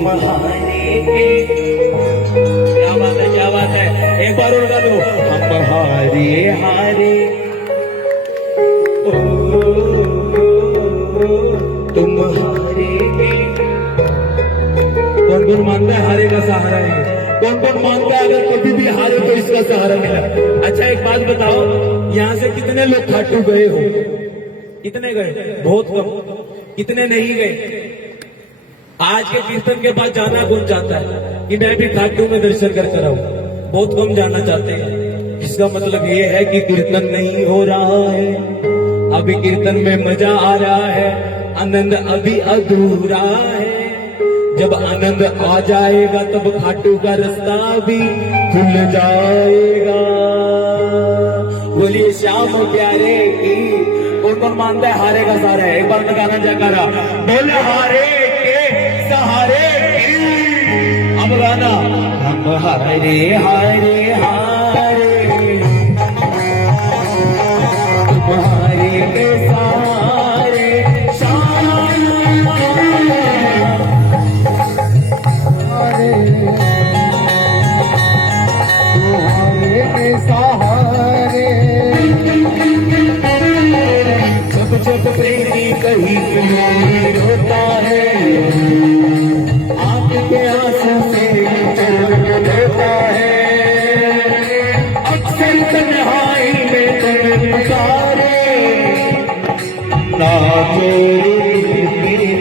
हारे के, क्या बात है, क्या बात है, एक बार और गा दो, हम हारे हारे, तुम हारे के। कौन कौन मानता है हारे का सहारा है? कौन कौन मानता है अगर कभी भी हारे तो इसका सहारा मिला? अच्छा एक बात बताओ, यहाँ से कितने लोग खाटू गए हो? कितने गए? बहुत कम। कितने नहीं गए? आज के कीर्तन के बाद जाना कौन चाहता है कि मैं भी खाटू में दर्शन कर कर आऊं? बहुत कम जाना चाहते हैं। इसका मतलब ये है कि कीर्तन नहीं हो रहा है, अभी कीर्तन में मजा आ रहा है, आनंद अभी अधूरा है। जब आनंद आ जाएगा तब खाटू का रास्ता भी खुल जाएगा। बोलिए श्याम प्यारे की। कौन कौन मानता है हारे का सहारा है? एक बार मैं गाना जयकारा, बोल हारे के सहारे की। अब गाना, हम हारे हारे हारे, तुम हारे के सहारे, जब प्रेमी कहीं रोता है, आपके आंसू से रोता है, अक्सर तन्हाई में तुम पुकारे, ना चोरी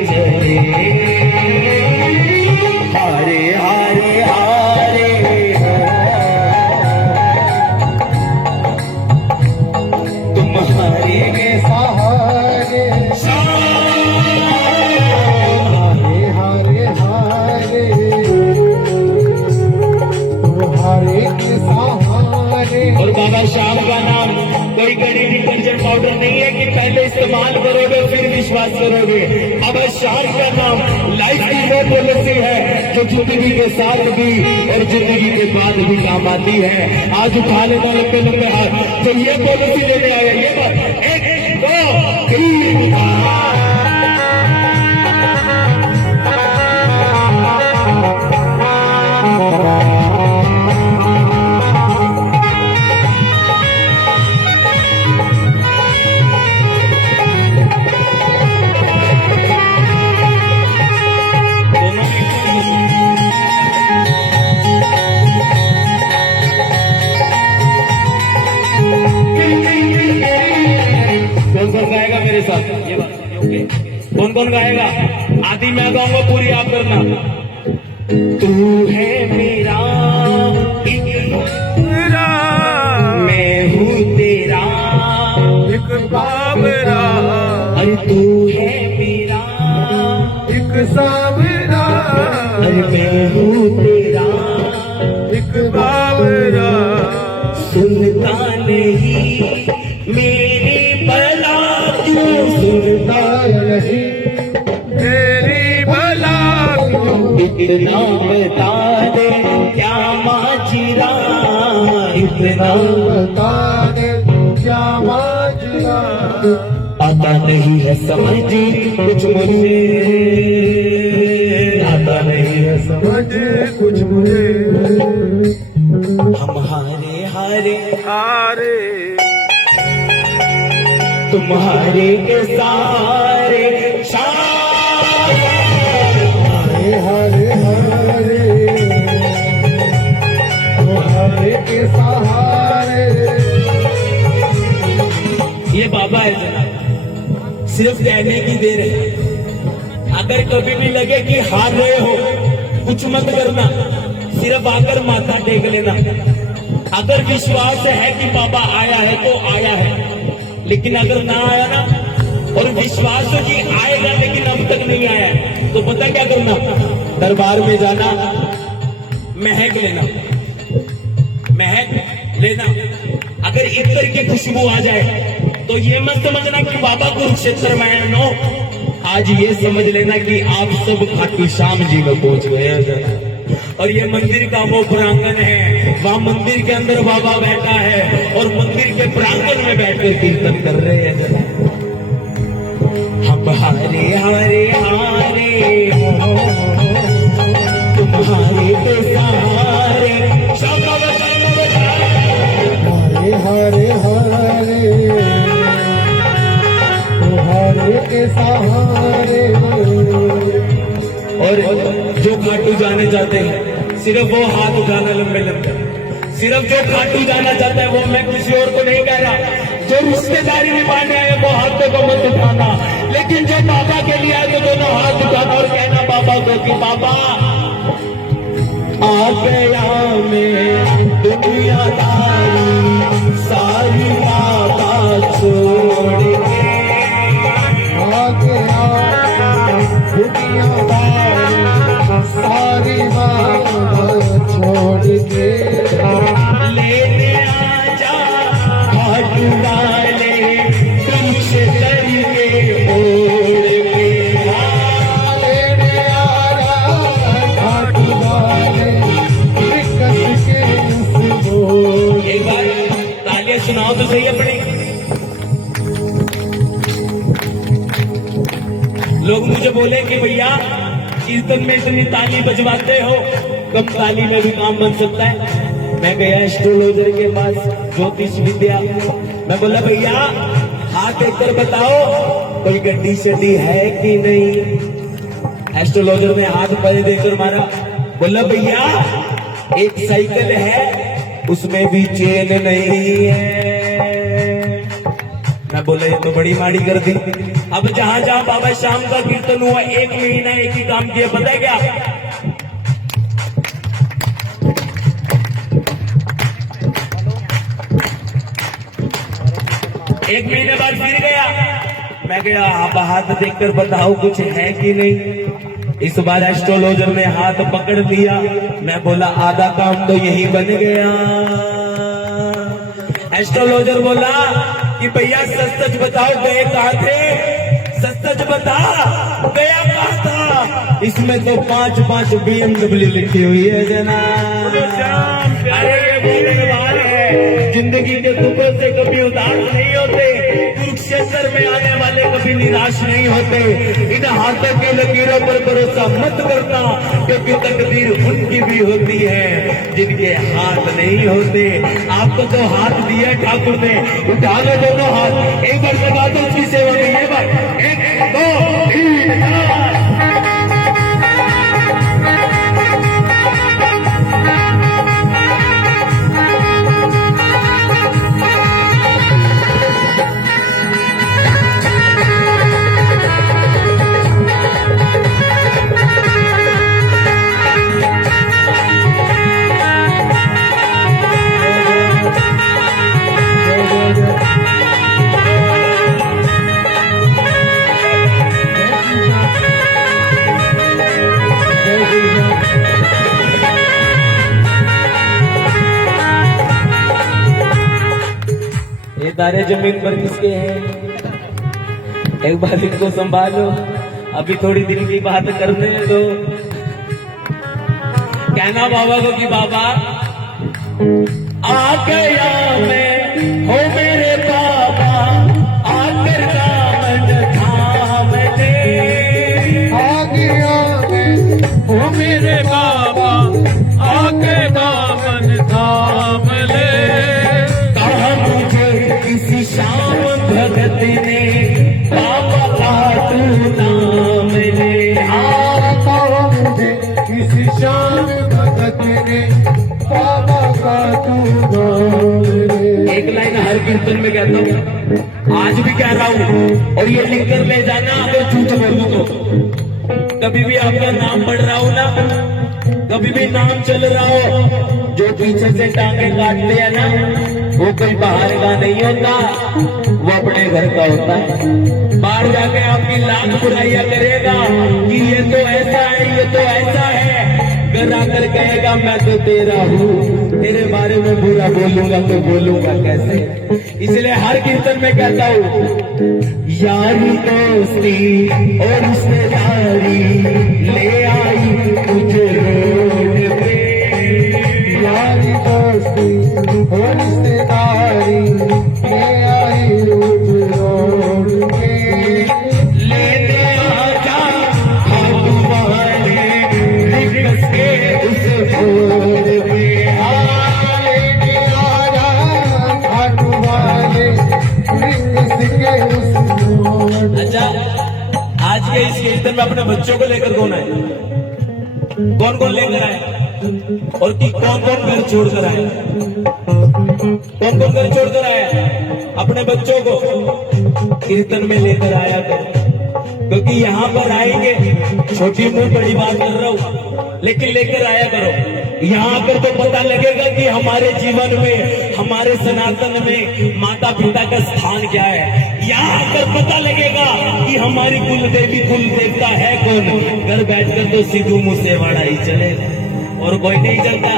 चले, हारे हारे हारे, तुम हारे के सहारे, हारे हारे हारे, तुम हारे के सहारे। और बाबा श्याम का नाम कोई गड़ी डिटर्जेंट पाउडर नहीं है कि पहले इस्तेमाल करोगे फिर विश्वास करोगे। बाबा श्याम का नाम लाइफ की वो पॉलिसी है जो जिंदगी के साथ भी और जिंदगी के बाद भी काम आती है। आज उठा लेना लंबे लंबे हाथ जो ये पॉलिसी लेने आया, ये बात 1 2 3। कौन कौन गाएगा मेरे साथ? ये बात कौन कौन गाएगा? आदि मैं गाऊंगा, पूरी आप करना। तू है मेरा इकरा, मैं हूँ तेरा एक बाबरा, अरे तू है मेरा एक साबरा, अरे मैं हूँ तेरा एक बाबरा, सुनता नहीं मेरी बला क्यों, सुनता नहीं तेरी बला क्यों, इतना बता दे क्या माजरा, इतना बता दे क्या माजरा, आता नहीं है समझ कुछ मुझे, आता नहीं है समझ कुछ मुझे, हम हारे हारे हारे, तुम्हारे के सारे हारे हारे हारे, तुम्हारे के सहारे। ये बाबा है जरा, सिर्फ कहने की देर है। अगर कभी भी लगे कि हार रहे हो, कुछ मत करना, सिर्फ आकर माथा टेक लेना। अगर विश्वास है कि बाबा आया है तो आया है, लेकिन अगर ना आया ना, और विश्वास है कि आएगा लेकिन अब तक नहीं आया, तो पता क्या करना? दरबार में जाना, महक लेना, महक लेना। अगर इत्र की खुशबू आ जाए तो ये मत समझना कि बाबा कुरुक्षेत्र में है, नो, आज ये समझ लेना कि आप सब खाटू श्याम जी में पहुंच गए हैं। और ये मंदिर का वो प्रांगण है, वहां मंदिर के अंदर बाबा बैठा है और मंदिर के प्रांगण में बैठकर कीर्तन कर रहे हैं। हम हारे हारे हारे, और जो खाटू जाने जाते हैं सिर्फ वो हाथ उठाना लंबे लंबे, सिर्फ जो खाटू जाना चाहता है वो, मैं किसी और को नहीं कह रहा, जो रिश्तेदारी निभाने आए वो हाथों को मत उठाना, लेकिन जो बाबा के लिए आए तो दोनों हाथ उठाना और कहना बाबा को कि बाबा आ गया मैं दुनियादारी सारी बाबा छोड़ के, आ गया दुनियादारी सारी बात छोड़ के, लेने आजा खाटू वाले कुछ करके मोड़ के, लेने आ रहा घाटी वाले कस के उस मोड़। एक बार तालियां सुनाओ तो सही अपनी। लोग मुझे बोले कि भैया कीर्तन में इतनी ताली बजवाते हो, कम ताली में भी काम बन सकता है। मैं गया एस्ट्रोलॉजर के पास, ज्योतिष विद्या, मैं बोला भैया हाथ एक कर बताओ कोई गड्डी शड्डी है कि नहीं। एस्ट्रोलॉजर ने हाथ पर देकर मारा, बोला भैया एक साइकिल है उसमें भी चेन नहीं है। मैं बोला ये तो बड़ी माड़ी कर दी। अब जहां जहां बाबा शाम का कीर्तन हुआ 1 महीना एक ही काम किया, पता है क्या? एक महीने बाद फिर गया, मैं गया आप हाथ देखकर बताओ कुछ है कि नहीं। इस बार एस्ट्रोलॉजर ने हाथ पकड़ लिया, मैं बोला आधा काम तो यही बन गया। एस्ट्रोलॉजर बोला कि भैया सच सच बताओ गए कहाँ थे, सच सच बता गया कहाँ था। इसमें तो 5-5 BMW लिखी हुई है जनाब। अरे ये बोलने वाले हैं जिंदगी के दुखों से कभी उदास नहीं होते, कुरुक्षेत्र में आने वाले कभी निराश नहीं होते। इन हाथों की लकीरों पर भरोसा मत करना, क्योंकि तकदीर उनकी भी होती है जिनके हाथ नहीं होते। आपको तो हाथ दिया ठाकुर ने, उठा लो दोनों हाथ, एक बार लगा दो उसकी सेवा में। ये बात 1 2 3 4। ये तारे जमीन पर किसके हैं? एक बार इनको संभालो, अभी थोड़ी दिन की बात करने दो। कहना बाबा को कि बाबा आ गया मैं हो मेरे बाबा, आकर दामन थाम ले। आ गया मैं ओ मेरे बाबा, आके दामन थाम ले। कहा मुझे किसी शाम भगत ने बाबा का तू नाम ले। कहा मुझे किसी शाम भगत ने बाबा का तू नाम ले। एक लाइन हर कीर्तन में कहता हूँ, आज भी कह रहा हूँ, और ये लिख कर ले जाना अगर झूठ बोलूं तो। कभी भी आपका नाम पढ़ रहा हो ना, कभी भी नाम चल रहा हो, जो पीछे से टांगे काटते हैं ना, वो कोई बाहर का नहीं होता, वो अपने घर का होता है। बाहर जाके आपकी लाख बुराइयां करेगा कि ये तो ऐसा है, ये तो ऐसा है, घर आकर कहेगा मैं तो तेरा हूँ, तेरे बारे में बुरा बोलूंगा तो बोलूंगा कैसे। इसलिए हर कीर्तन में कहता हूँ, यारी दोस्ती और रिश्तेदारी ले आई मुझे रोड पे। यारी दोस्ती और रिश्तेदारी ले आई रोड पे। लेने आजा खाटू वाले रिक्स के उस रोड पे। लेने आ रहा घाटू वाले रिक्स के उस रोड। अच्छा, आज के इस कीर्तन में अपने बच्चों को लेकर कौन है? कौन कौन लेकर आए और कि कौन कौन घर छोड़कर आए? कौन कौन घर छोड़कर आया? अपने बच्चों को कीर्तन में लेकर आया करो, क्योंकि यहाँ पर आएंगे, छोटी मुंह बड़ी बात कर रहा हूँ, लेकिन लेकर आया करो। यहाँ आकर तो पता लगेगा कि हमारे जीवन में, हमारे सनातन में माता पिता का स्थान क्या है। यहाँ आकर पता लगेगा कि हमारी कुल देवी कुल देवता है कौन। घर बैठकर तो सिद्धू मूसेवाला ही चलेगा और कोई नहीं चलता।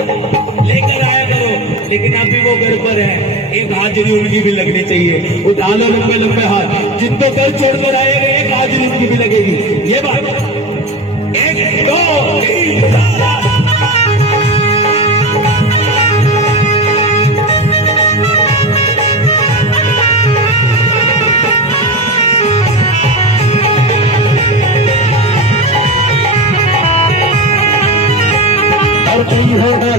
लेकर आया करो, लेकिन अभी वो घर पर है, एक हाजिरी उनकी भी लगनी चाहिए। उठा लो लंबे लंबे हाथ, जिनको घर छोड़कर आएगा एक हाजिरी उनकी भी लगेगी। ये बात 1 2 3 4 और नहीं होगा